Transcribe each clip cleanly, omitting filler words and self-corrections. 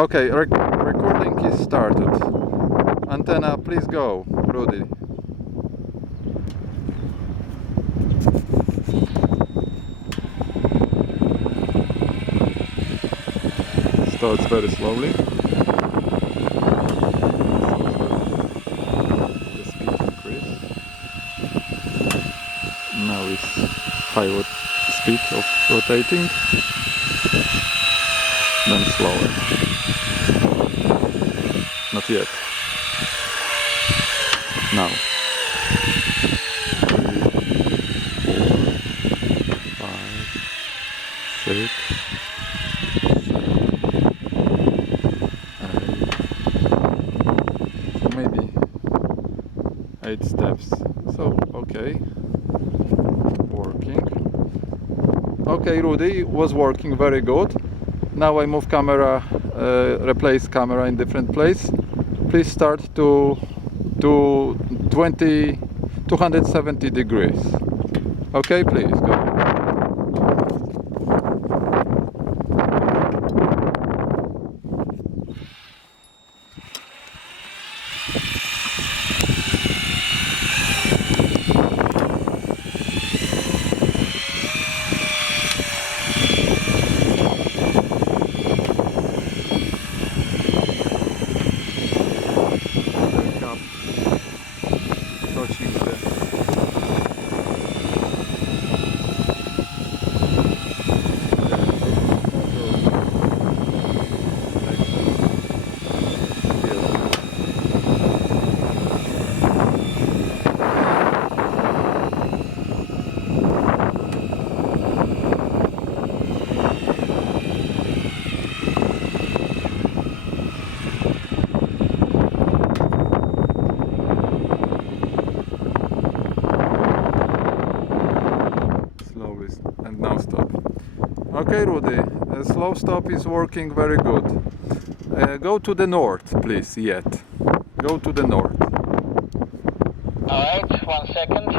Okay, recording is started. Antenna, please go, Rudy. Starts very slowly. The speed increase. Now is high speed of rotating. Then slower. Not yet. Now. 3, 4, 5, 6, 7, 8. So maybe 8 steps. So okay. Working. Okay, Rudy was working very good. Now I move camera, replace camera in different place. Please start to 270 degrees. Okay, please go. Touching the and now stop. Okay, Rudy, slow stop is working very good. Go to the north, please, yet. Go to the north. Alright, 1 second.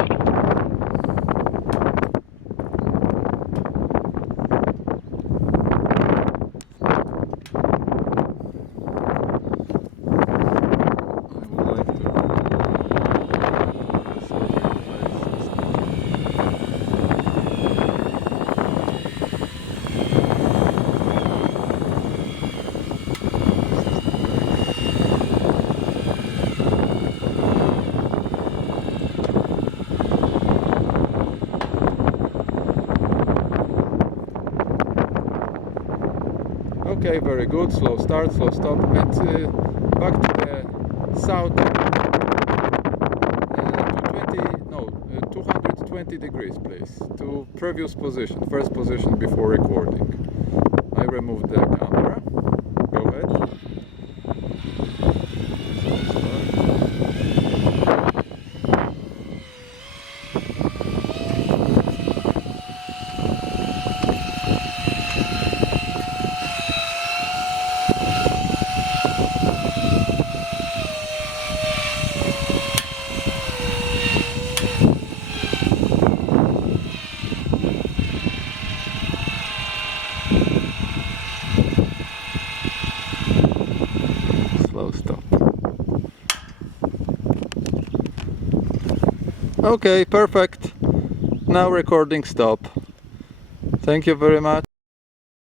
Okay, very good. Slow start, slow stop, and back to the south. 220 degrees, please. To previous position, first position before recording. I remove the camera. Go ahead. Stop. Okay, perfect. Now recording stop. Thank you very much.